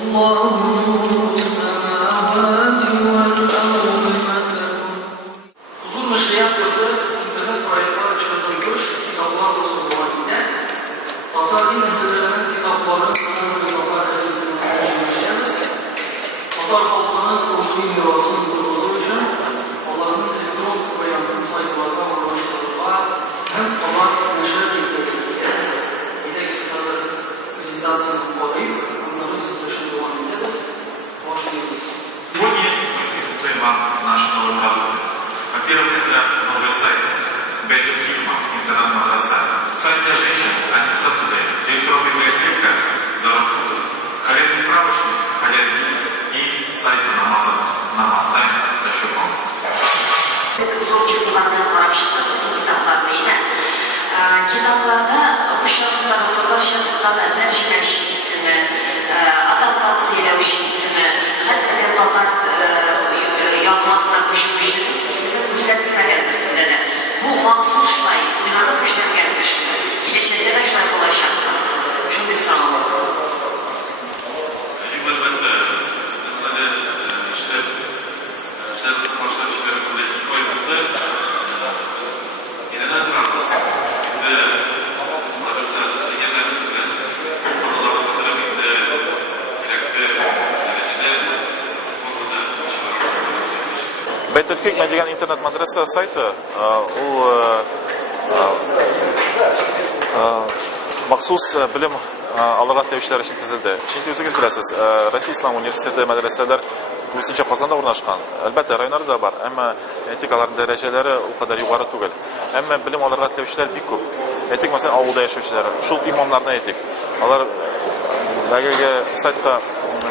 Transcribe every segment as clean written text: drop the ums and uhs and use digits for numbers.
الله نور السماوات والأرض مثل huzur nashriat qilib internet proyektlar chiqarilish kitoblar bosuvida Tatar millatining kitoblari Tatar xalqining o'zining merosini qo'llash uchun ularning elektron variantini saytlarga o'rnatishga ham xabar nashr etilgan. Yetakchilari prezentatsiyani qo'yib, ularning so'zlashini davom etamiz. Boshlaymiz. Сегодня мы презентуем вам нашу новую продукцию. Во-первых, это новый сайт Бетюфильма, интернет-мадраса. Сайт для женщин, антисофтвер, электронная библиотека, дорогу, халяльный справочник, халяльный и сайт namaztime.com. Kitaplarda bu şahslarla tercihleşmesini, adaptasyeleşmesini, hatta fakat yazmasına koşulmuştur. Sizin düzeltmelermesinde de bu mahsus şlayı, dünyanın güçten gelmiştir. Gelişecek de şlayı ulaşan. Şunu sağlayalım. Beytülhikme degan internet madrasa sayti u maxsus bilim alırga tevişler için tizildi. Çünkü o'zingiz bilasiz, Rossiya Islom universiteti madrasalar ko'pincha Qozonda o'rnashgan. Albatta rayonlarda da bor, ammo etikalarning darajalari u qadar yuqori tugul. Ammo bilim alırga tevişler bek ko'p. Etik masalan avulda yashovchilar, shu imomlardan etik. Ular lagaga saytga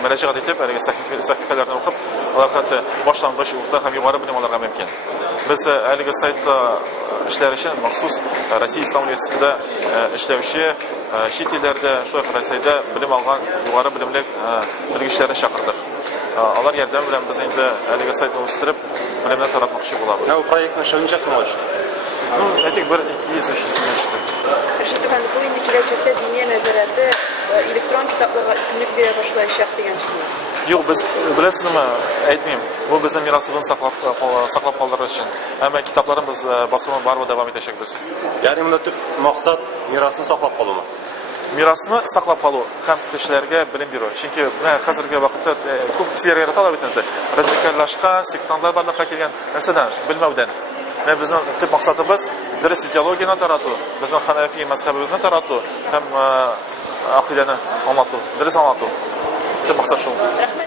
murojaat etib, haligi sahifalarni o'qib, ular hatto boshlang'ich o'rta ham yuqori bilim olarga mumkin. Biz haligi saytda ishlar uchun maxsus Rossiya Islom universitetida ishlovchi chet ellarda, shu Rossiyada bilim olgan yuqori bilimli bilgichlarni chaqirdik. Ular yordam bilan biz endi haligi saytni o'stirib, bilimni taratmoqchi bo'lamiz. Bu proyektni qanchasini ochdi? Etik 1-2 yil ishini ochdi. Şimdi ben bu indi gelecekte diniye nezarette elektron kitaplara üstünlük bire başlayacak degan chiqdi. Yo'q, biz bilasizmi, aytmayman. Bu bizning mirosimizni saqlab qoldirish uchun. Ammo kitoblarimiz bosimi bor va davom etishakmiz. Ya'ni bunda tub maqsad merosni saqlab qolmoq. Merosni saqlab qoluv ham kishilarga bilim berу. Chunki hozirgi vaqtda ko'p kishilarga talab etiladi. Radikallashgan, sektantlar barliqqa kelgan narsadan bilmovdan. Bizning tub maqsadimiz dars ideologiyani taratu, bizning Hanafiy mazhabimizni taratu, ham aqidani anlatu, dars anlatu. Tub maqsad shu.